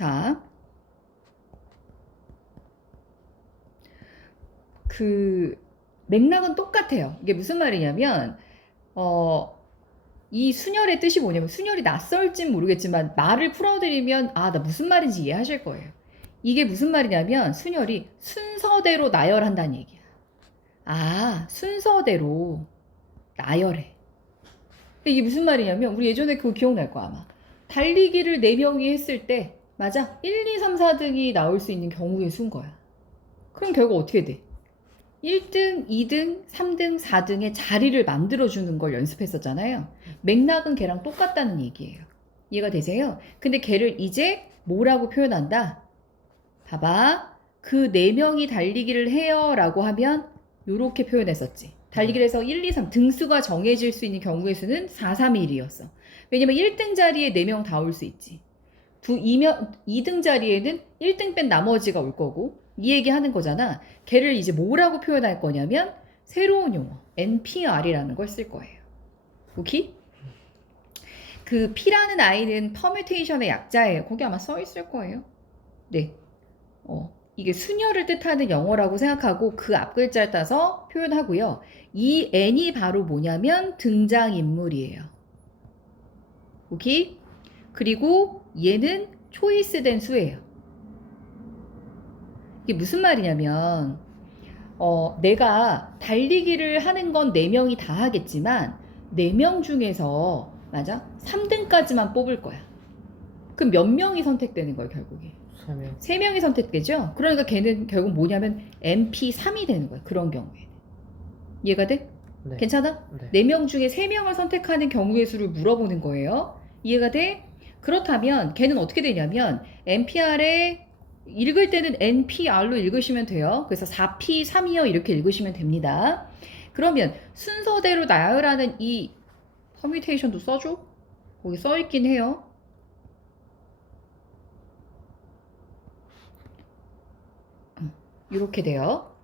자, 그 맥락은 똑같아요. 이게 무슨 말이냐면 이 순열의 뜻이 뭐냐면 순열이 낯설진 모르겠지만 말을 풀어드리면 나 무슨 말인지 이해하실 거예요. 이게 무슨 말이냐면 순열이 순서대로 나열한다는 얘기야. 순서대로 나열해. 이게 무슨 말이냐면 우리 예전에 그거 기억날 거 아마. 달리기를 4명이 했을 때 맞아? 1, 2, 3, 4등이 나올 수 있는 경우의 수인 거야. 그럼 결과 어떻게 돼? 1등, 2등, 3등, 4등의 자리를 만들어주는 걸 연습했었잖아요. 맥락은 걔랑 똑같다는 얘기예요. 이해가 되세요? 근데 걔를 이제 뭐라고 표현한다? 봐봐. 그 4명이 달리기를 해요 라고 하면 요렇게 표현했었지. 달리기를 해서 1, 2, 3 등수가 정해질 수 있는 경우의 수는 4, 3, 1이었어. 왜냐면 1등 자리에 4명 다 올 수 있지. 2등 자리에는 1등 뺀 나머지가 올 거고 이 얘기 하는 거잖아. 걔를 이제 뭐라고 표현할 거냐면 새로운 용어 NPR이라는 걸 쓸 거예요. 오케이? 그 P라는 아이는 퍼뮤테이션의 약자예요. 거기 아마 써 있을 거예요. 네. 이게 수녀를 뜻하는 영어라고 생각하고 그 앞글자를 따서 표현하고요. 이 N이 바로 뭐냐면 등장인물이에요. 오케이? 그리고 얘는 초이스된 수예요. 이게 무슨 말이냐면 내가 달리기를 하는 건 4명이 다 하겠지만 4명 중에서 맞아? 3등까지만 뽑을 거야. 그럼 몇 명이 선택되는 거예요, 결국에? 3명. 3명이 선택되죠? 그러니까 걔는 결국 뭐냐면 MP3이 되는 거예요. 그런 경우에는. 이해가 돼? 네. 괜찮아? 네. 4명 중에 3명을 선택하는 경우의 수를 물어보는 거예요. 이해가 돼? 그렇다면 걔는 어떻게 되냐면 NPR에 읽을 때는 NPR로 읽으시면 돼요. 그래서 4P3이요 이렇게 읽으시면 됩니다. 그러면 순서대로 나열하는 이 퍼뮤테이션도 써줘? 거기 써있긴 해요. 이렇게 돼요.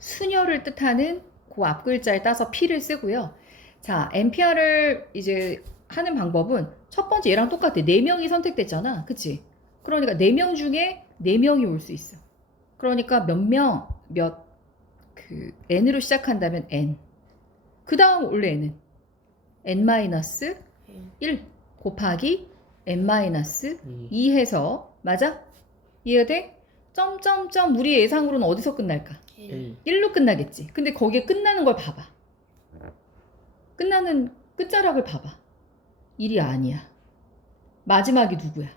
수녀를 뜻하는 그 앞글자에 따서 P를 쓰고요. 자, NPR을 이제 하는 방법은 첫 번째 얘랑 똑같아. 4명이 선택됐잖아. 그치? 그러니까 4명 중에 4명이 올 수 있어. 그러니까 N으로 시작한다면 N. 그 다음 원래 N은 N-1 곱하기 N-2 해서 맞아? 이해가 돼? 점점점 우리 예상으로는 어디서 끝날까? 1로 끝나겠지. 근데 거기에 끝나는 걸 봐봐. 끝나는 끝자락을 봐봐. 1이 아니야. 마지막이 누구야?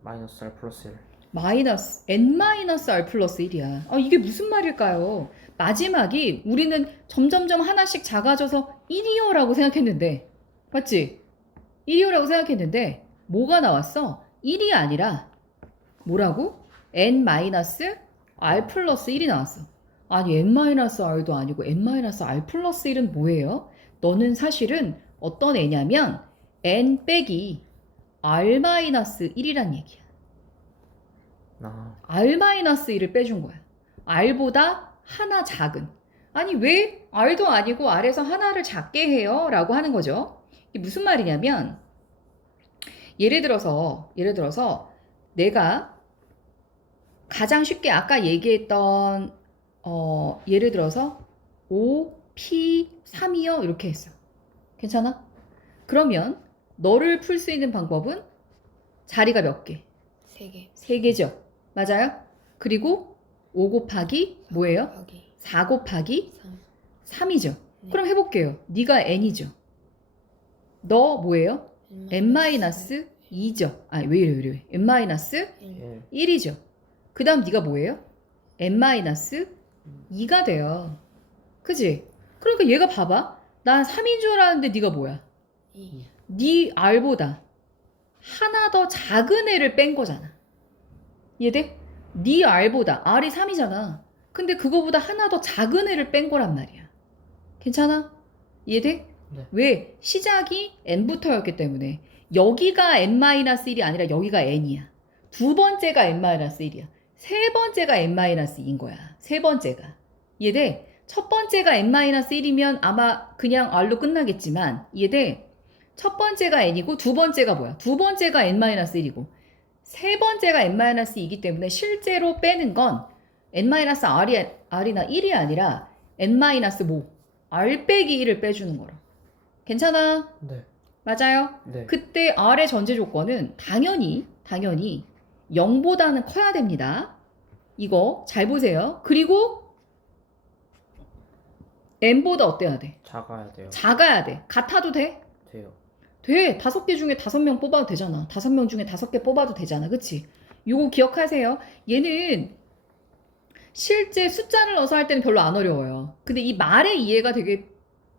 마이너스 R 플러스 1. 마이너스 n-r 플러스 1이야. 이게 무슨 말일까요? 마지막이 우리는 점점점 하나씩 작아져서 1이요 라고 생각했는데 맞지? 1이요 라고 생각했는데 뭐가 나왔어? 1이 아니라 뭐라고? n-r 플러스 1이 나왔어. 아니 n-r도 아니고 n-r 플러스 1은 뭐예요? 너는 사실은 어떤 애냐면 n 빼기 r-1이란 얘기야. r-1을 빼준 거야. r보다 하나 작은. 아니 왜 r도 아니고 r에서 하나를 작게 해요? 라고 하는 거죠. 이게 무슨 말이냐면 예를 들어서 내가 가장 쉽게 아까 얘기했던 예를 들어서 5P3이요 이렇게 했어. 괜찮아? 그러면 너를 풀 수 있는 방법은 자리가 몇 개? 3개. 3개죠. 맞아요? 그리고 5 곱하기 뭐예요? 4 곱하기 3. 3이죠. 네. 그럼 해볼게요. 네가 n이죠. 너 뭐예요? n-2죠. 왜 이래. n-1이죠. 그 다음 네가 뭐예요? n-2가 돼요. 그지? 그러니까 얘가 봐봐. 난 3인 줄 알았는데 네가 뭐야? 2. 네 r보다 하나 더 작은 애를 뺀 거잖아. 이해돼? 네 r보다 r이 3이잖아. 근데 그거보다 하나 더 작은 애를 뺀 거란 말이야. 괜찮아? 이해돼? 네. 왜? 시작이 n부터였기 때문에 여기가 n-1이 아니라 여기가 n이야. 두 번째가 n-1이야. 세 번째가 n-2인 거야. 세 번째가. 이해돼? 첫 번째가 n-1이면 아마 그냥 r로 끝나겠지만 이해돼? 첫 번째가 n이고 두 번째가 뭐야? 두 번째가 n-1이고 세 번째가 n-2이기 때문에 실제로 빼는 건 n-r이나 1이 아니라 n-모 r 빼기 1을 빼주는 거라. 괜찮아? 네. 맞아요? 네. 그때 r의 전제 조건은 당연히 0보다는 커야 됩니다. 이거 잘 보세요. 그리고 n보다 어때야 돼? 작아야 돼요. 작아야 돼. 같아도 돼? 돼요. 돼. 5개 중에 5명 뽑아도 되잖아. 5명 중에 5개 뽑아도 되잖아. 그치? 요거 기억하세요. 얘는 실제 숫자를 넣어서 할 때는 별로 안 어려워요. 근데 이 말의 이해가 되게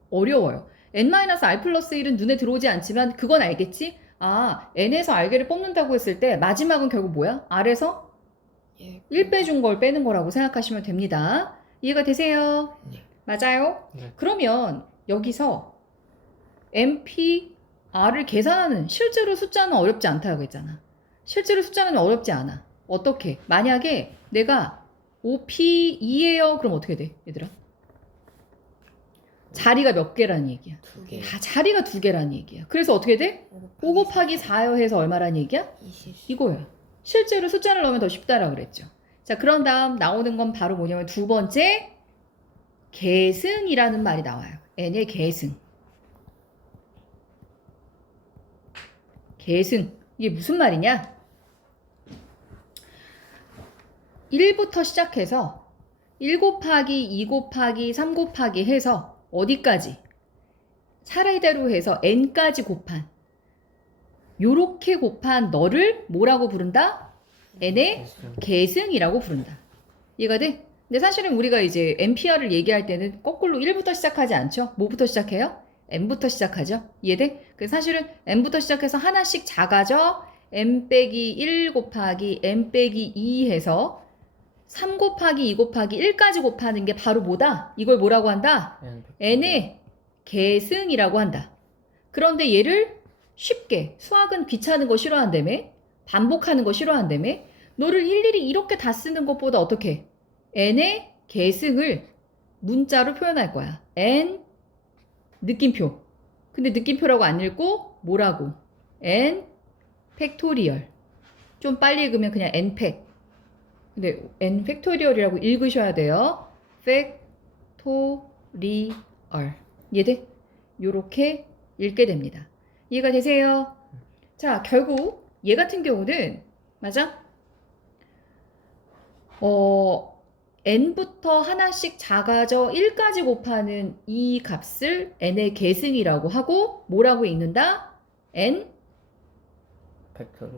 어려워요. n-r 플러스 1은 눈에 들어오지 않지만 그건 알겠지? 아, n에서 r개를 뽑는다고 했을 때 마지막은 결국 뭐야? r에서 예. 1 빼준 걸 빼는 거라고 생각하시면 됩니다. 이해가 되세요? 네. 맞아요? 네. 그러면 여기서 NPR을 계산하는 실제로 숫자는 어렵지 않다고 했잖아. 실제로 숫자는 어렵지 않아. 어떻게? 만약에 내가 OP2예요. 그럼 어떻게 돼? 얘들아? 자리가 몇 개라는 얘기야? 2개. 다 자리가 2개라는 얘기야. 그래서 어떻게 돼? 5 곱하기 4요 해서 얼마라는 얘기야? 20. 이거야. 실제로 숫자를 넣으면 더 쉽다라고 그랬죠. 자, 그런 다음 나오는 건 바로 뭐냐면 두 번째 계승이라는 말이 나와요. n의 계승. 계승. 이게 무슨 말이냐? 1부터 시작해서 1 곱하기 2 곱하기 3 곱하기 해서 어디까지? 차례대로 해서 n까지 곱한 요렇게 곱한 너를 뭐라고 부른다? n의 계승이라고 부른다. 이해가 돼? 근데 사실은 우리가 이제 NPR을 얘기할 때는 거꾸로 1부터 시작하지 않죠? 뭐부터 시작해요? n부터 시작하죠? 이해돼? 그래서 사실은 n부터 시작해서 하나씩 작아져 n 빼기 1 곱하기 n 빼기 2 해서 3 곱하기 2 곱하기 1까지 곱하는 게 바로 뭐다? 이걸 뭐라고 한다? n의 계승이라고 한다. 그런데 얘를 쉽게 수학은 귀찮은 거 싫어한다며? 반복하는 거 싫어한다며? 너를 일일이 이렇게 다 쓰는 것보다 어떻게? n의 계승을 문자로 표현할 거야. n 느낌표. 근데 느낌표라고 안 읽고 뭐라고? n 팩토리얼. 좀 빨리 읽으면 그냥 n 팩. 근데 n 팩토리얼이라고 읽으셔야 돼요. 팩토리얼. 이해돼? 요렇게 읽게 됩니다. 이해가 되세요? 자, 결국 얘 같은 경우는 맞아? n부터 하나씩 작아져 1까지 곱하는 이 값을 n의 계승이라고 하고 뭐라고 읽는다? n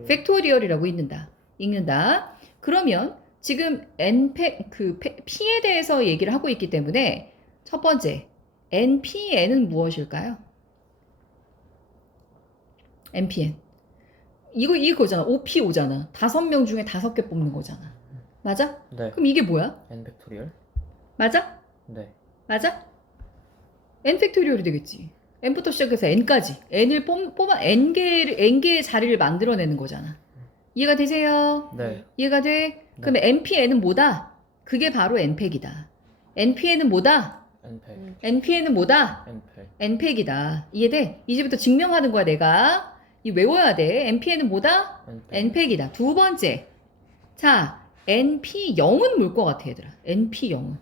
팩토리얼이라고 읽는다. 그러면 지금 p에 대해서 얘기를 하고 있기 때문에 첫 번째 npn은 무엇일까요? npn 이거잖아. OP5잖아. 5명 중에 5개 뽑는 거잖아. 맞아? 네. 그럼 이게 뭐야? n 팩토리얼? 맞아? 네. 맞아? n 팩토리얼이 되겠지. n부터 시작해서 n까지. n을 뽑아 n개의 자리를 만들어내는 거잖아. 이해가 되세요? 네. 이해가 돼? 그러면 npn은 뭐다? 그게 바로 n팩이다. npn은 뭐다? n팩. npn은 뭐다? n팩. n팩이다. 이해돼? 이제부터 증명하는 거야, 내가. 이 외워야 돼. npn은 뭐다? n팩이다. 두 번째. 자, np0은 뭘 것 같아, 얘들아? np0은.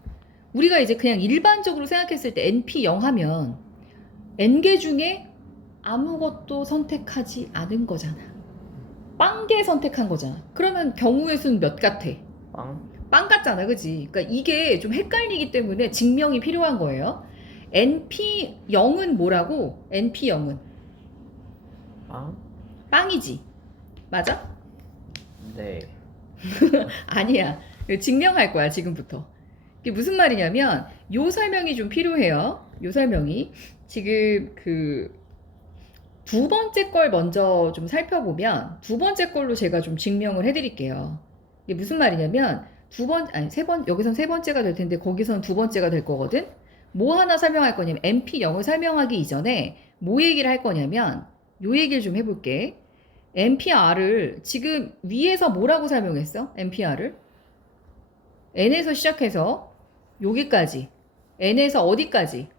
우리가 이제 그냥 일반적으로 생각했을 때 np0 하면 n개 중에 아무것도 선택하지 않은 거잖아. 빵개 선택한 거잖아. 그러면 경우의 수는 몇 같아? 빵 같잖아, 그지? 그러니까 이게 좀 헷갈리기 때문에 증명이 필요한 거예요. np0은 뭐라고? np0은 빵이지. 맞아? 네. 아니야. 증명할 거야, 지금부터. 이게 무슨 말이냐면 요 설명이 좀 필요해요. 요 설명이. 지금 두 번째 걸 먼저 좀 살펴보면 두 번째 걸로 제가 좀 증명을 해드릴게요. 이게 무슨 말이냐면 여기선 세 번째가 될 텐데 거기선 두 번째가 될 거거든. 뭐 하나 설명할 거냐면 np0을 설명하기 이전에 뭐 얘기를 할 거냐면 요 얘기를 좀 해볼게. npr을 지금 위에서 뭐라고 설명했어? npr을 n에서 시작해서 여기까지 n에서 어디까지?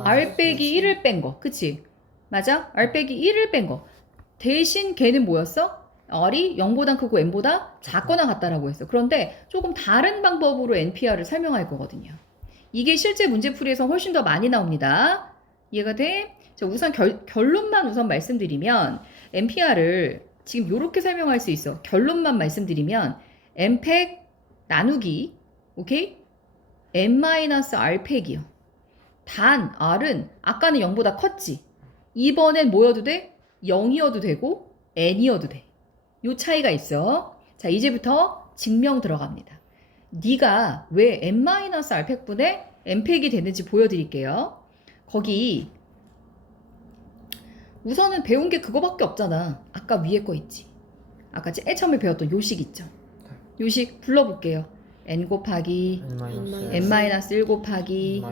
r 빼기 1을 뺀 거. 그치? 맞아? r 빼기 1을 뺀 거. 대신 걔는 뭐였어? R이 0보다 크고 n보다 작거나 같다라고 했어. 그런데 조금 다른 방법으로 NPR을 설명할 거거든요. 이게 실제 문제풀이에서 훨씬 더 많이 나옵니다. 이해가 돼? 자, 우선 결론만 우선 말씀드리면 NPR을 지금 이렇게 설명할 수 있어. 결론만 말씀드리면 n팩 나누기 오케이? n-r 팩이요. 단 R은 아까는 0보다 컸지. 이번엔 뭐여도 돼? 0이어도 되고 n이어도 돼. 요 차이가 있어. 자, 이제부터 증명 들어갑니다. 네가 왜 n-r 팩분의 n팩이 됐는지 보여드릴게요. 거기 우선은 배운 게 그거밖에 없잖아. 아까 위에 거 있지. 아까 제일 처음에 배웠던 요식 있죠. 요식 불러볼게요. n 곱하기 n-1 곱하기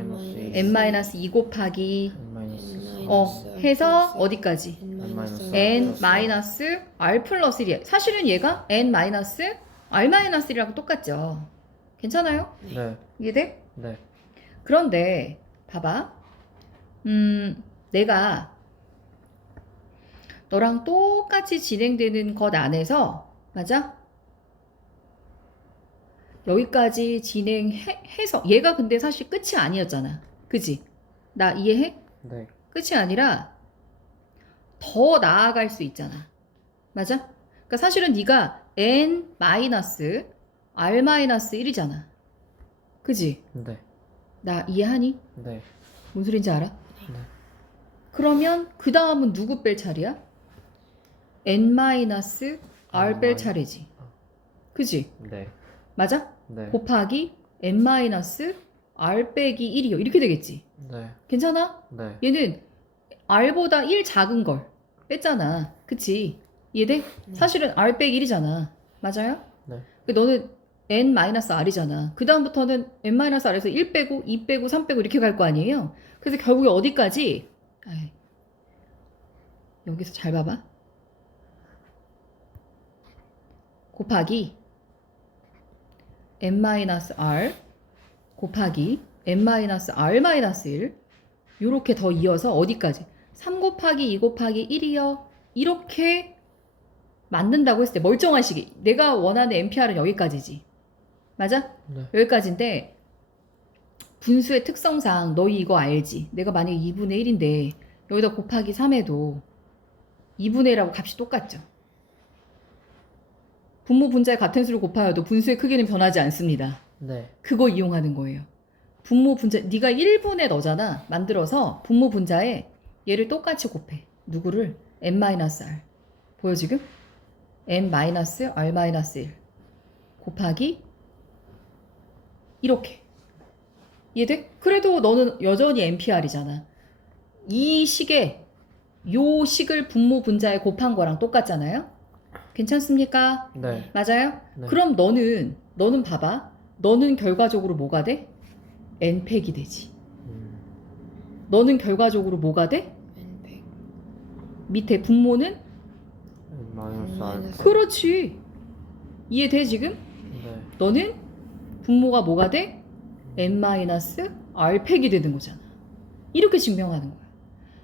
n-2 곱하기 해서 어디까지? n-r 플러스 1이야. 사실은 얘가 n-r-1이랑 똑같죠. 괜찮아요? 네. 이해돼? 네. 그런데 봐봐. 내가 너랑 똑같이 진행되는 것 안에서 맞아? 여기까지 진행해서 얘가 근데 사실 끝이 아니었잖아. 그지? 나 이해해? 네. 끝이 아니라 더 나아갈 수 있잖아. 맞아? 그러니까 사실은 네가 n-r-1이잖아. 그지? 네. 나 이해하니? 네. 뭔 소린지 알아? 네. 그러면 그 다음은 누구 뺄 차례야? n-r 뺄 차례지. 그지? 네. 맞아? 네. 곱하기 n-r 빼기 1이요. 이렇게 되겠지. 네. 괜찮아? 네. 얘는 r보다 1 작은 걸 뺐잖아. 그치? 이해돼? 네. 사실은 r 빼기 1이잖아. 맞아요? 네. 너는 n-r이잖아. 그 다음부터는 n-r에서 1 빼고 2 빼고 3 빼고 이렇게 갈 거 아니에요? 그래서 결국에 어디까지? 아이, 여기서 잘 봐봐. 곱하기 n-r 곱하기 n-r-1 요렇게 더 이어서 어디까지? 3 곱하기 2 곱하기 1이요. 이렇게 만든다고 했을 때 멀쩡한 식이 내가 원하는 NPR은 여기까지지. 맞아? 네. 여기까지인데 분수의 특성상 너희 이거 알지? 내가 만약에 2분의 1인데 여기다 곱하기 3해도 2분의 1하고 값이 똑같죠. 분모 분자의 같은 수를 곱하여도 분수의 크기는 변하지 않습니다. 네. 그거 이용하는 거예요. 분모 분자, 네가 1분의 너잖아. 만들어서 분모 분자에 얘를 똑같이 곱해. 누구를? n-r. 보여 지금? n-r-1 곱하기 이렇게. 이해돼? 그래도 너는 여전히 NPR이잖아. 이 식에 요 식을 분모 분자에 곱한 거랑 똑같잖아요? 괜찮습니까? 네. 맞아요? 네. 그럼 너는 봐봐. 너는 결과적으로 뭐가 돼? n팩이 되지. 너는 결과적으로 뭐가 돼? n팩. 밑에 분모는? 마이너스 R. 그렇지. 이해돼 지금? 네. 너는 분모가 뭐가 돼? n-r팩이 되는 거잖아. 이렇게 증명하는 거야.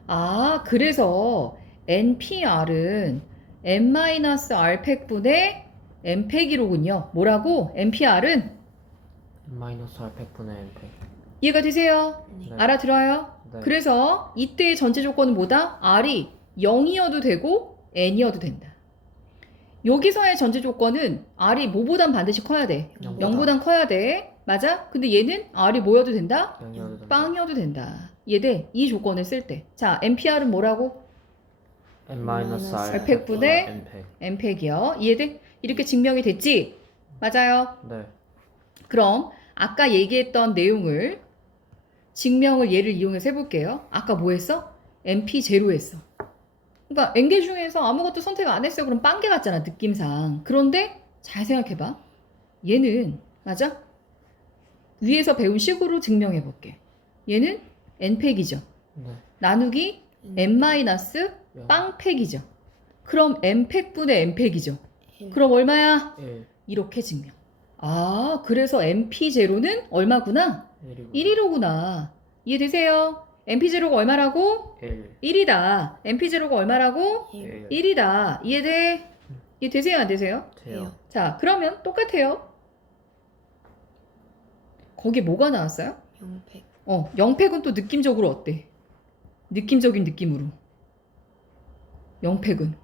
아, 그래서 NPR은 n-r팩분의 n팩이로군요. 뭐라고? NPR은 마이너스 R 팩분의 N 팩. 이해가 되세요? 네. 알아들어요? 네. 그래서 이때의 전제 조건은 뭐다? R이 0이어도 되고 n이어도 된다. 여기서의 전제 조건은 R이 뭐보단 반드시 커야 돼? 0보단 커야 돼. 맞아? 근데 얘는 R이 뭐여도 된다? 빵이어도 된다. 얘들 이 조건을 쓸 때. 자, NPR은 뭐라고? N 마이너스 R R 팩분의 N 팩. n팩이요. 이해돼? 이렇게 증명이 됐지? 맞아요. 네. 그럼 아까 얘기했던 내용을 증명을 얘를 이용해서 해볼게요. 아까 뭐 했어? NP0 했어. 그러니까 n개 중에서 아무것도 선택 안 했어요. 그럼 빵개 같잖아, 느낌상. 그런데 잘 생각해봐. 얘는 맞아? 위에서 배운 식으로 증명해볼게. 얘는 n팩이죠. 네. 나누기 n-빵팩이죠. 그럼 n팩분의 n팩이죠. 그럼 얼마야? 1. 이렇게 증명. 아, 그래서 np0는 얼마구나? 1이로구나. 이해되세요? np0가 얼마라고? 1. 1이다. np0가 얼마라고? 1. 1이다. 이해돼? 이해 되세요? 안 되세요? 돼요. 자, 그러면 똑같아요. 거기 뭐가 나왔어요? 0팩. 영팩은 또 느낌적으로 어때? 느낌적인 느낌으로. 영팩은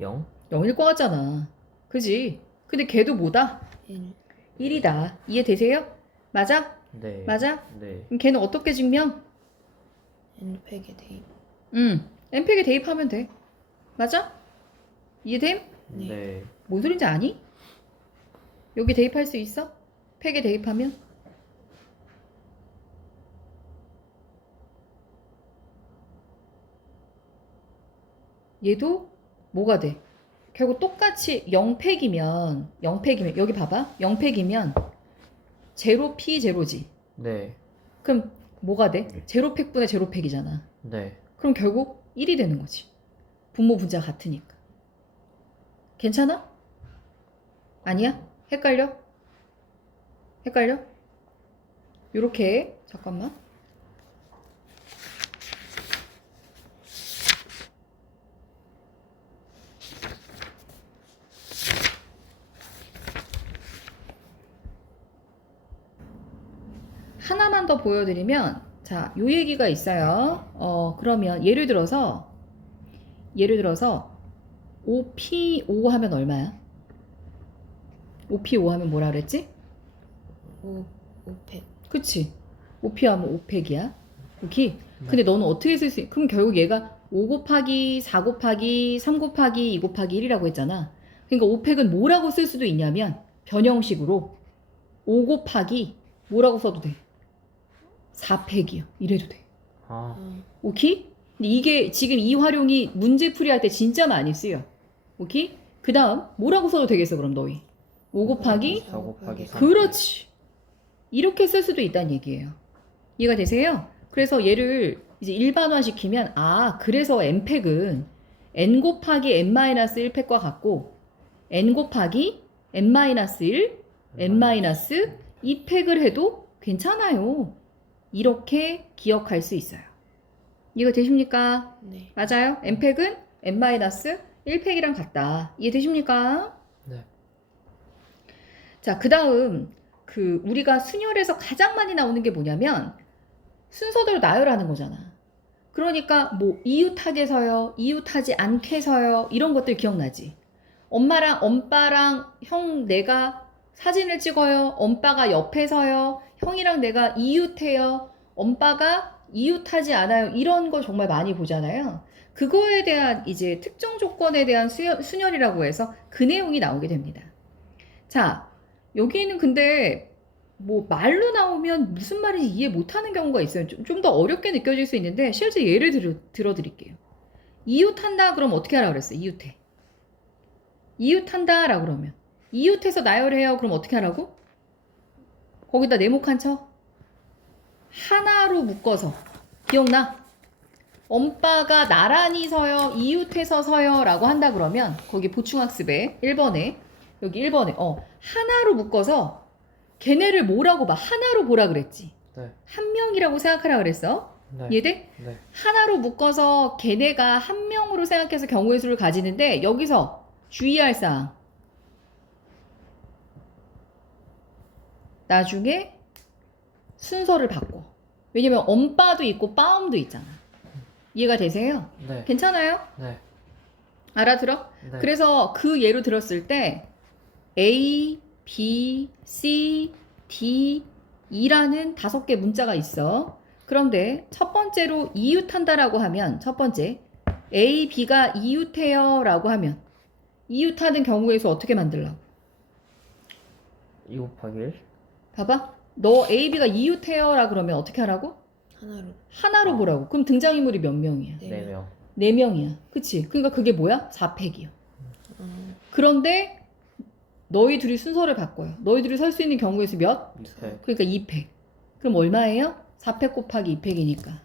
0? 0일 것 같잖아. 그지? 근데 걔도 뭐다? 1. 1이다. 이해되세요? 맞아? 네. 맞아? 네. 그럼 걔는 어떻게 증명? n팩에 대입. n팩에 대입하면 돼. 맞아? 이해됨? 네. 네. 뭔 소린지 아니? 여기 대입할 수 있어? 팩에 대입하면? 얘도 뭐가 돼? 결국 똑같이 0팩이면 여기 봐봐. 0팩이면 제로 P 제로지. 네. 그럼 뭐가 돼? 제로팩분의 제로팩이잖아. 네. 그럼 결국 1이 되는 거지. 분모 분자가 같으니까. 괜찮아? 아니야? 헷갈려? 헷갈려? 요렇게 잠깐만. 하나만 더 보여드리면 자, 요 얘기가 있어요. 그러면 예를 들어서 5P5 하면 얼마야? 5P5 하면 뭐라 그랬지? 5팩. 그치? 5P 하면 5팩이야. 오케이? 근데 너는 어떻게 쓸 수 있... 그럼 결국 얘가 5 곱하기 4 곱하기 3 곱하기 2 곱하기 1이라고 했잖아. 그러니까 5팩은 뭐라고 쓸 수도 있냐면 변형식으로 5 곱하기 뭐라고 써도 돼. 4팩이요. 이래도 돼. 아. 오케이? 근데 이게 지금 이 활용이 문제 풀이할 때 진짜 많이 쓰여. 오케이? 그 다음 뭐라고 써도 되겠어 그럼 너희? 5 곱하기 4 곱하기 3. 그렇지. 이렇게 쓸 수도 있다는 얘기예요. 이해가 되세요? 그래서 얘를 이제 일반화 시키면 그래서 n팩은 n 곱하기 n-1팩과 같고 n 곱하기 n-1, n-2팩을 해도 괜찮아요. 이렇게 기억할 수 있어요. 이거 되십니까? 네. 맞아요. n팩은 n-1팩이랑 같다. 이해되십니까? 네. 자, 그 다음 우리가 순열에서 가장 많이 나오는 게 뭐냐면 순서대로 나열하는 거잖아. 그러니까 뭐 이웃하게서요, 이웃하지 않게서요 이런 것들 기억나지? 엄마랑 엄빠랑 형 내가 사진을 찍어요. 엄빠가 옆에서요. 형이랑 내가 이웃해요. 엄빠가 이웃하지 않아요. 이런 거 정말 많이 보잖아요. 그거에 대한 이제 특정 조건에 대한 순열이라고 해서 그 내용이 나오게 됩니다. 자, 여기는 근데 뭐 말로 나오면 무슨 말인지 이해 못하는 경우가 있어요. 좀 더 어렵게 느껴질 수 있는데 실제 예를 들어드릴게요. 이웃한다 그럼 어떻게 하라 그랬어요? 이웃해. 이웃한다 라고 그러면 이웃해서 나열해요. 그럼 어떻게 하라고? 거기다 네모칸 쳐. 하나로 묶어서. 기억나? 엄빠가 나란히 서요. 이웃해서 서요. 라고 한다 그러면 거기 보충학습에 1번에 여기 1번에 하나로 묶어서 걔네를 뭐라고 봐? 하나로 보라 그랬지. 네. 한 명이라고 생각하라 그랬어. 네. 이해돼? 네. 하나로 묶어서 걔네가 한 명으로 생각해서 경우의 수를 가지는데 여기서 주의할 사항. 나중에 순서를 바꿔. 왜냐면 엄빠도 있고 빠음도 있잖아. 이해가 되세요? 네. 괜찮아요? 네. 알아들어? 네. 그래서 그 예로 들었을 때 A, B, C, D, E라는 5개 문자가 있어. 그런데 첫 번째로 이웃한다라고 하면 첫 번째 A, B가 이웃해요 라고 하면 이웃하는 경우의 수 어떻게 만들라고? 2 곱하기 1? 봐봐. 너 A, B가 이웃해요 라 그러면 어떻게 하라고? 하나로. 하나로 보라고. 그럼 등장인물이 몇 명이야? 4명. 4명이야. 그치? 그러니까 그게 뭐야? 4팩이요. 어, 그런데 너희 둘이 순서를 바꿔요. 너희 둘이 설 수 있는 경우의 수 몇? 2팩. 그러니까 2팩. 그럼 얼마예요? 4팩 곱하기 2팩이니까.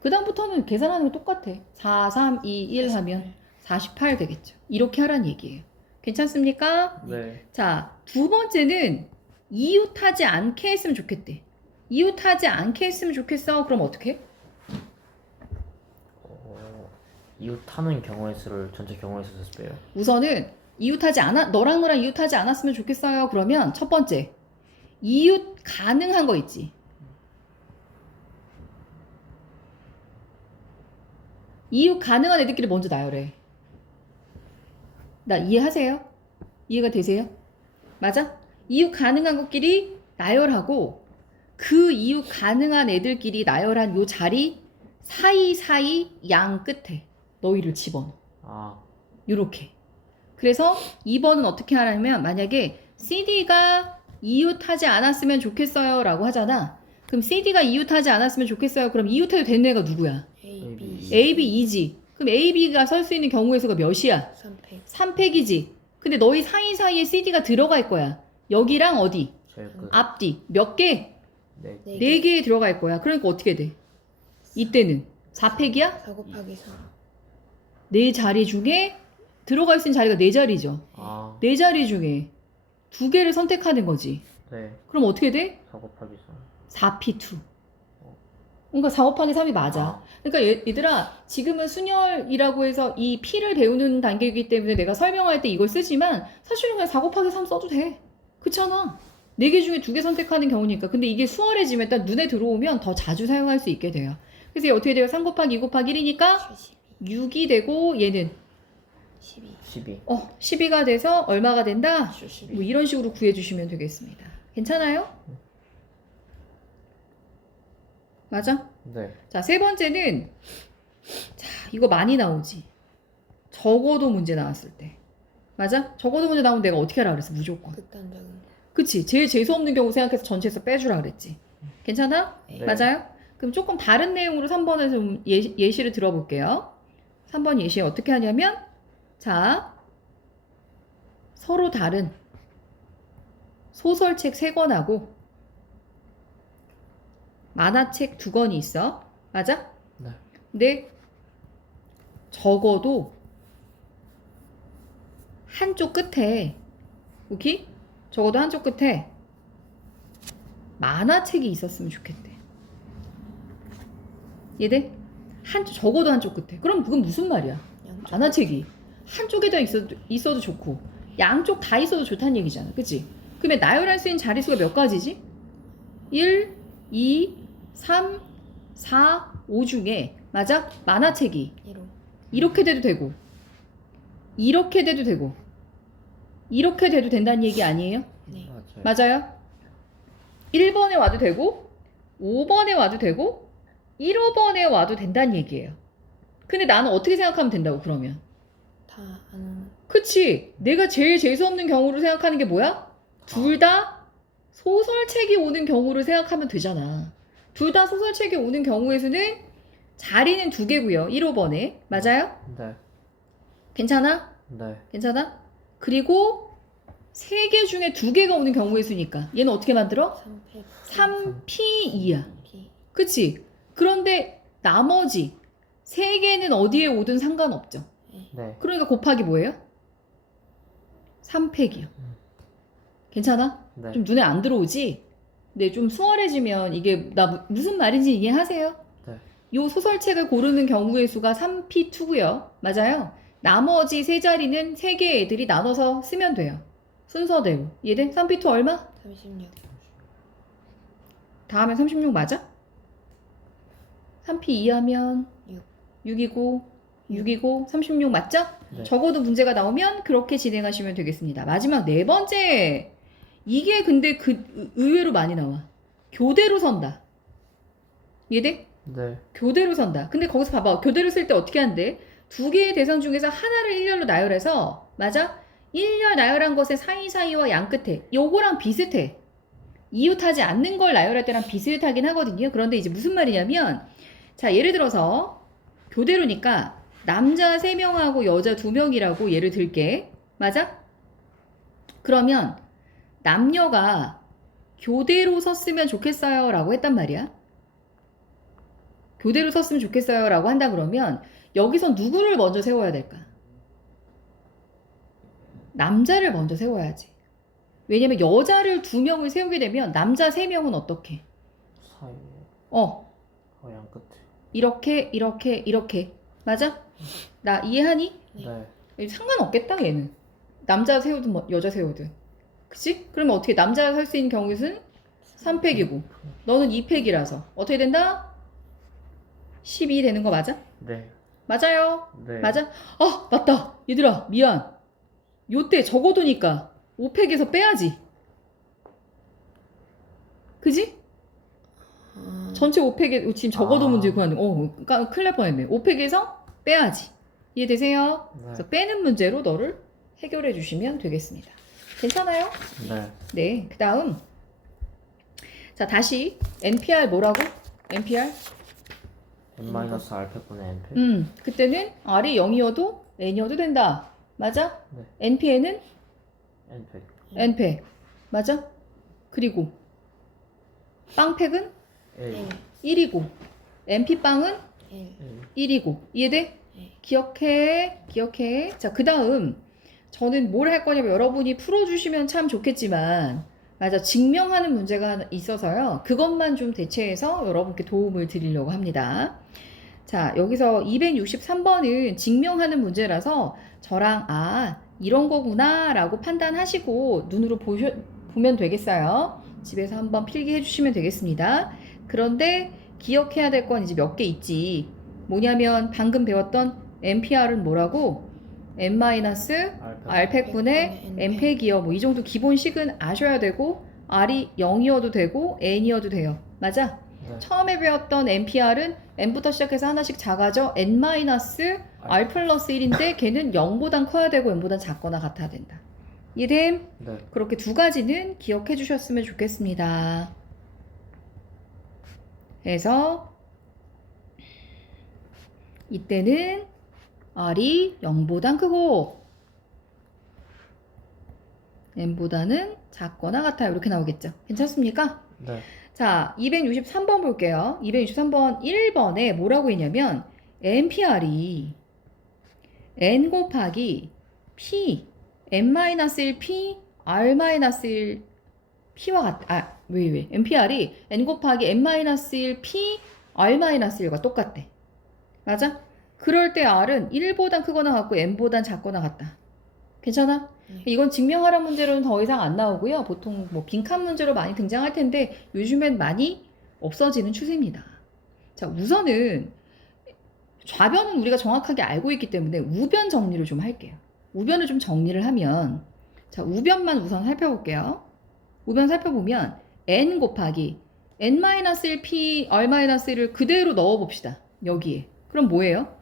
그 다음부터는 계산하는 거 똑같아. 4, 3, 2, 1 하면 48 되겠죠. 이렇게 하라는 얘기예요. 괜찮습니까? 네. 자, 두 번째는 이웃하지 않게 했으면 좋겠대. 이웃하지 않게 했으면 좋겠어. 그럼 어떻게? 이웃하는 경우의 수를 전체 경우의 수에서 빼요. 우선은 너랑 너랑 이웃하지 않았으면 좋겠어요. 그러면 첫 번째, 이웃 가능한 거 있지. 이웃 가능한 애들끼리 먼저 나열해. 나 이해하세요? 이해가 되세요? 맞아? 이웃 가능한 것끼리 나열하고 그 이웃 가능한 애들끼리 나열한 요 자리 사이사이 양 끝에 너희를 집어넣어. 아, 요렇게. 그래서 2번은 어떻게 하냐면 만약에 CD가 이웃하지 않았으면 좋겠어요 라고 하잖아. 그럼 CD가 이웃하지 않았으면 좋겠어요. 그럼 이웃해도 되는 애가 누구야? A, B, A, B, 2지. 그럼 A, B가 설 수 있는 경우의 수가 몇이야? 3팩. 3팩이지. 근데 너희 사이사이에 CD가 들어갈 거야. 여기랑 어디? 제일 끝. 앞뒤. 몇 개? 네. 네. 4개에 들어갈 거야. 그러니까 어떻게 돼? 이때는 4팩이야? 4 곱하기 3. 네 자리 중에 들어갈 수 있는 자리가 네 자리죠. 아, 네 자리 중에 2개를 선택하는 거지. 네. 그럼 어떻게 돼? 4 곱하기 3. 4P2. 그러니까 4 곱하기 3이 맞아. 아. 그러니까 얘들아 지금은 순열이라고 해서 이 P를 배우는 단계이기 때문에 내가 설명할 때 이걸 쓰지만 사실은 그냥 4 곱하기 3 써도 돼. 그렇잖아. 4개 중에 2개 선택하는 경우니까. 근데 이게 수월해지면 일단 눈에 들어오면 더 자주 사용할 수 있게 돼요. 그래서 이게 어떻게 돼요? 3 곱하기 2 곱하기 1이니까 12. 6이 되고 얘는 12. 12. 12가 돼서 얼마가 된다? 12. 뭐 이런 식으로 구해주시면 되겠습니다. 괜찮아요? 맞아? 네. 자, 세 번째는 자, 이거 많이 나오지. 적어도 문제 나왔을 때. 맞아? 적어도 문제 나오면 내가 어떻게 하라 그랬어? 무조건. 극단적인 거. 그치? 제일 재수없는 경우 생각해서 전체에서 빼주라 그랬지. 괜찮아? 네. 맞아요? 그럼 조금 다른 내용으로 3번에서 좀 예시를 들어볼게요. 3번 예시 어떻게 하냐면 자, 서로 다른 소설책 3권하고 만화책 2권이 있어. 맞아? 네. 근데 적어도 한쪽 끝에 오케이? 적어도 한쪽 끝에 만화책이 있었으면 좋겠대. 얘들? 적어도 한쪽 끝에. 그럼 그건 무슨 말이야? 양쪽. 만화책이 한쪽에다 있어도 좋고 양쪽 다 있어도 좋다는 얘기잖아. 그치? 그러면 나열할 수 있는 자릿수가 몇 가지지? 1, 2, 3, 4, 5 중에 맞아? 만화책이 1호. 이렇게 돼도 되고 이렇게 돼도 되고 이렇게 돼도 된다는 얘기 아니에요? 네. 맞아요. 맞아요? 1번에 와도 되고 5번에 와도 되고 1호번에 와도 된다는 얘기예요. 근데 나는 어떻게 생각하면 된다고 그러면? 다 아는. 그치? 내가 제일 재수없는 경우로 생각하는 게 뭐야? 둘 다 소설책이 오는 경우를 생각하면 되잖아. 둘 다 소설책이 오는 경우에서는 자리는 2개고요. 1호번에. 맞아요? 네. 괜찮아? 네. 괜찮아? 그리고 3개 중에 2개가 오는 경우의 수니까 얘는 어떻게 만들어? 3팩. 3P2야. P. 그치? 그런데 나머지 3개는 어디에 오든 상관없죠. 네. 그러니까 곱하기 뭐예요? 3팩이요. 괜찮아? 네. 좀 눈에 안 들어오지? 근데 좀 수월해지면 이게 나 무슨 말인지 이해하세요? 네. 요 소설책을 고르는 경우의 수가 3P2고요. 맞아요? 나머지 3자리는 3개의 애들이 나눠서 쓰면 돼요. 순서대로. 이해돼? 3P2 얼마? 36. 다음에 36 맞아? 3P2 하면 6. 6이고 6이고 36 맞죠? 네. 적어도 문제가 나오면 그렇게 진행하시면 되겠습니다. 마지막 4번째. 이게 근데 의외로 많이 나와. 교대로 선다. 이해돼? 네. 교대로 선다. 근데 거기서 봐봐. 교대로 쓸 때 어떻게 한대? 2개의 대상 중에서 하나를 일렬로 나열해서 맞아? 일렬 나열한 것의 사이사이와 양 끝에 요거랑 비슷해. 이웃하지 않는 걸 나열할 때랑 비슷하긴 하거든요. 그런데 이제 무슨 말이냐면 자 예를 들어서 교대로니까 남자 3명하고 여자 2명이라고 예를 들게. 맞아? 그러면 남녀가 교대로 섰으면 좋겠어요 라고 했단 말이야. 교대로 섰으면 좋겠어요 라고 한다 그러면 여기서 누구를 먼저 세워야 될까? 남자를 먼저 세워야지. 왜냐면 여자를 2명을 세우게 되면 남자 3명은 어떻게? 사이. 양 양 끝에. 이렇게 맞아? 나 이해하니? 네. 상관없겠다 얘는. 남자 세우든 뭐 여자 세우든. 그치? 그러면 어떻게 남자가 살 수 있는 경우의 수는 3팩이고 너는 2팩이라서 어떻게 된다? 12 되는 거 맞아? 네. 맞아요. 네. 맞아? 아 맞다. 얘들아 미안. 요때 적어두니까 5팩에서 빼야지. 그지? 전체 5팩에 지금 적어도 문제 구하는 큰일 날 뻔했네. 5팩에서 빼야지. 이해되세요? 네. 그래서 빼는 문제로 너를 해결해 주시면 되겠습니다. 괜찮아요? 네. 네. 그 다음 자 다시 NPR 뭐라고? NPR? n-r팩분의 n팩. 그때는 R이 0이어도 N이어도 된다. 맞아? 네. NPN은 n팩. N팩. 맞아? 그리고 빵팩은 a 1이고 NP빵은 1 1이고 이해돼? 네. 기억해. 자, 그 다음 저는 뭘 할 거냐면 여러분이 풀어주시면 참 좋겠지만 맞아 증명하는 문제가 있어서요. 그것만 좀 대체해서 여러분께 도움을 드리려고 합니다. 자, 여기서 263번은 증명하는 문제라서 저랑 이런 거구나 라고 판단하시고 눈으로 보면 되겠어요. 집에서 한번 필기해 주시면 되겠습니다. 그런데 기억해야 될 건 이제 몇 개 있지. 뭐냐면 방금 배웠던 NPR은 뭐라고? n-r팩분의 n팩이요. 뭐 이 정도 기본식은 아셔야 되고 R이 0이어도 되고 N이어도 돼요. 맞아? 네. 처음에 배웠던 NPR은 N부터 시작해서 하나씩 작아져 n-r 플러스 1인데 걔는 0보단 커야 되고 n보단 작거나 같아야 된다. 이해됨? 네. 그렇게 두 가지는 기억해 주셨으면 좋겠습니다. 그래서 이때는 R이 0보단 크고 n보다는 작거나 같아요. 이렇게 나오겠죠. 괜찮습니까? 네. 자, 263번 볼게요. 263번 1번에 뭐라고 했냐면 NPR이 n 곱하기 p n-1p r-1 p와 같아. 왜? NPR이 n 곱하기 n-1p r-1과 똑같대. 맞아? 그럴 때 r은 1보단 크거나 같고 n보단 작거나 같다. 괜찮아? 네. 이건 증명하라는 문제로는 더 이상 안 나오고요. 보통 뭐 빈칸 문제로 많이 등장할 텐데 요즘엔 많이 없어지는 추세입니다. 자, 우선은 좌변은 우리가 정확하게 알고 있기 때문에 우변 정리를 좀 할게요. 우변을 좀 정리를 하면 자, 우변만 우선 살펴볼게요. 우변 살펴보면 n 곱하기 n-1p r-1을 그대로 넣어봅시다. 여기에. 그럼 뭐예요?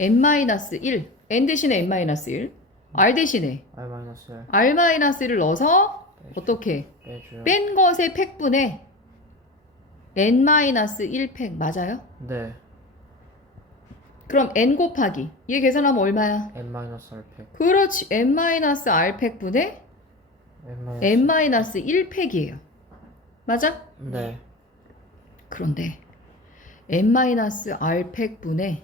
n-1 n 대신에 n-1 r 대신에 r-1 r-를 넣어서 어떻게? 빼줘요. 뺀 것의 팩분의 n-1팩 맞아요? 네. 그럼 n 곱하기 얘 계산하면 얼마야? n-r팩. 그렇지 n-r팩분의 n-1팩이에요. 맞아? 네. 그런데 n-r팩분의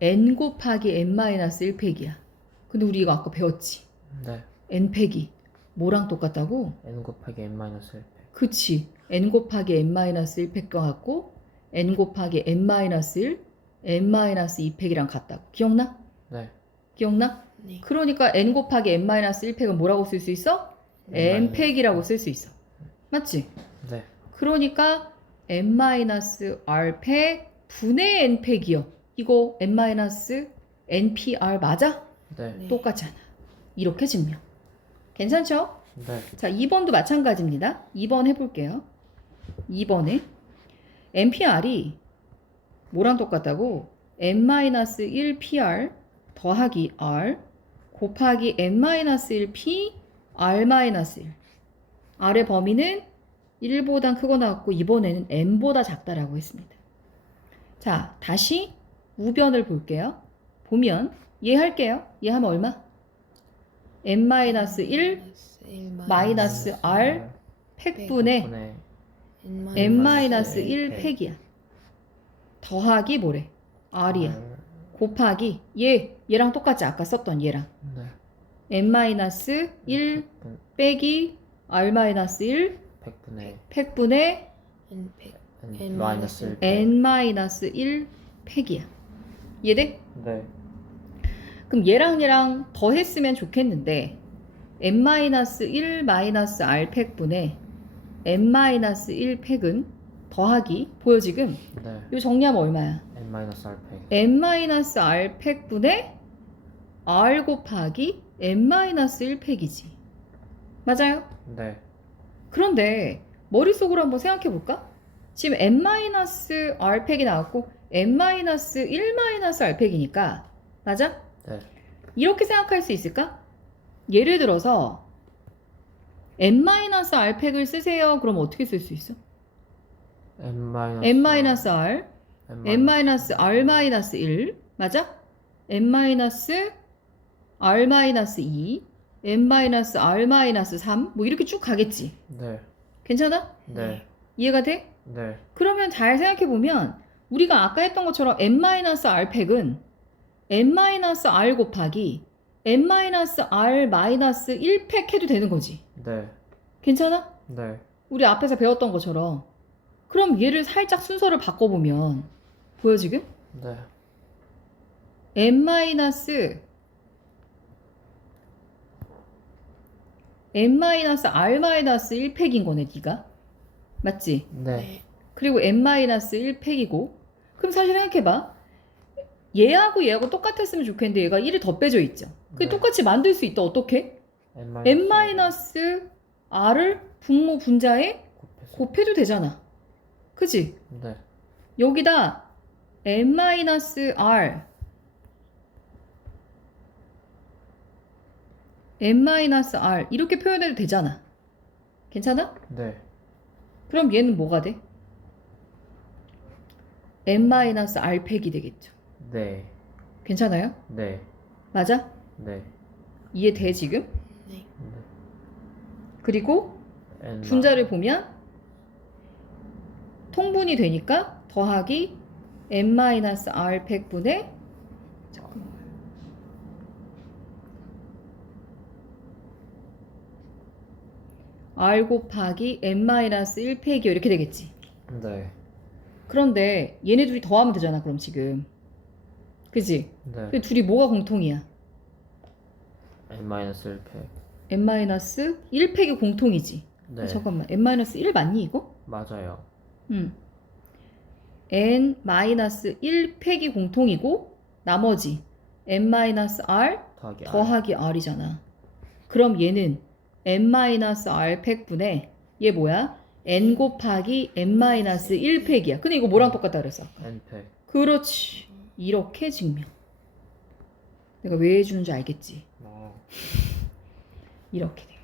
n 곱하기 n-1팩이야. 근데 우리 이거 아까 배웠지? 네. n팩이 뭐랑 똑같다고? n 곱하기 n-1팩. 그치. n 곱하기 n-1팩과 같고 n 곱하기 n-1, n-2팩이랑 같다고. 기억나? 네. 기억나? 네. 그러니까 n 곱하기 n-1팩은 뭐라고 쓸 수 있어? n팩이라고 쓸 수 있어. 맞지? 네. 그러니까 n-r팩 분의 n팩이요. 이거 n-npr 맞아? 네. 네. 똑같잖아. 이렇게 증명. 괜찮죠? 네. 자, 2번도 마찬가지입니다. 2번 해볼게요. 2번에 NPR이 뭐랑 똑같다고? n-1pr 더하기 r 곱하기 n-1p r-1. r의 범위는 1보다 크거나 같고 이번에는 n보다 작다라고 했습니다. 자, 다시 우변을 볼게요. 보면 얘할게요. 얘 하면 얼마? n-1 마이너스 r 팩분의 n-1 팩이야. 더하기 뭐래? r이야. 곱하기 얘랑 똑같지? 아까 썼던 얘랑. 네. n-1 빼기 r-1 팩분의 팩분의 n팩 n-1 n-1 팩이야. 이해돼? 네. 그럼 얘랑 더 했으면 좋겠는데 n-1 r팩분의 n-1 팩은 더하기 보여 지금? 네. 요 정리하면 얼마야? n-r 팩. n-r 팩분의 r 곱하기 n-1 팩이지. 맞아요? 네. 그런데 머릿속으로 한번 생각해 볼까? 지금 n-r 팩이 나왔고 n-1 r 팩이니까 맞아? 네. 이렇게 생각할 수 있을까? 예를 들어서 n-r 팩을 쓰세요. 그럼 어떻게 쓸 수 있어? n-r n-r n-r-1 맞아? n-r-2 n-r-3 뭐 이렇게 쭉 가겠지. 네. 괜찮아? 네. 이해가 돼? 네. 그러면 잘 생각해보면 우리가 아까 했던 것처럼 n-r 팩은 n-r 곱하기 n-r-1 팩 해도 되는 거지. 네. 괜찮아? 네. 우리 앞에서 배웠던 것처럼. 그럼 얘를 살짝 순서를 바꿔보면 보여 지금? 네. n-r-1 팩인 거네 네가. 맞지? 네. 네. 그리고 n-1 팩이고. 그럼 사실 생각해봐. 얘하고 똑같았으면 좋겠는데 얘가 1이 더 빼져 있죠. 그 네. 똑같이 만들 수 있다. 어떻게? n-r을 분모 분자에 곱해도 되잖아. 그치? 네. 여기다 n-r n-r 이렇게 표현해도 되잖아. 괜찮아? 네. 그럼 얘는 뭐가 돼? n-r 팩이 되겠죠. 네. 괜찮아요? 네. 맞아? 네. 이해돼 지금? 네. 그리고 n 분자를 보면 통분이 되니까 더하기 n-r 팩분의 잠깐만. r 곱하기 n-1 팩이 이렇게 되겠지. 네. 그런데 얘네 둘이 더하면 되잖아. 그럼 지금 그지? 네. 근데 둘이 뭐가 공통이야? n-1 팩. n-1 팩이 공통이지. 네. 잠깐만 n-1 맞니 이거? 맞아요. n-1 팩이 공통이고 나머지 n-r 더하기 r. 더하기 r이잖아. 그럼 얘는 n-r 팩분의 얘 뭐야? n 곱하기 n-1 팩이야. 근데 이거 뭐랑 똑같다 그랬어? n 팩. 그렇지. 이렇게 증명. 내가 왜 해주는 줄 알겠지? 이렇게 돼요.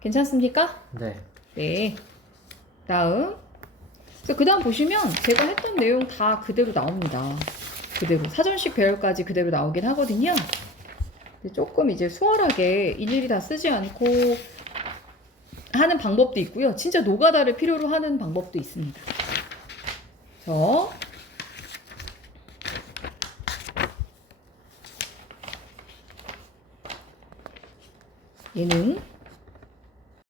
괜찮습니까? 네. 네. 다음. 그 다음 보시면 제가 했던 내용 다 그대로 나옵니다. 그대로. 사전식 배열까지 그대로 나오긴 하거든요. 근데 조금 이제 수월하게 일일이 다 쓰지 않고 하는 방법도 있고요. 진짜 노가다를 필요로 하는 방법도 있습니다. 그래서 얘는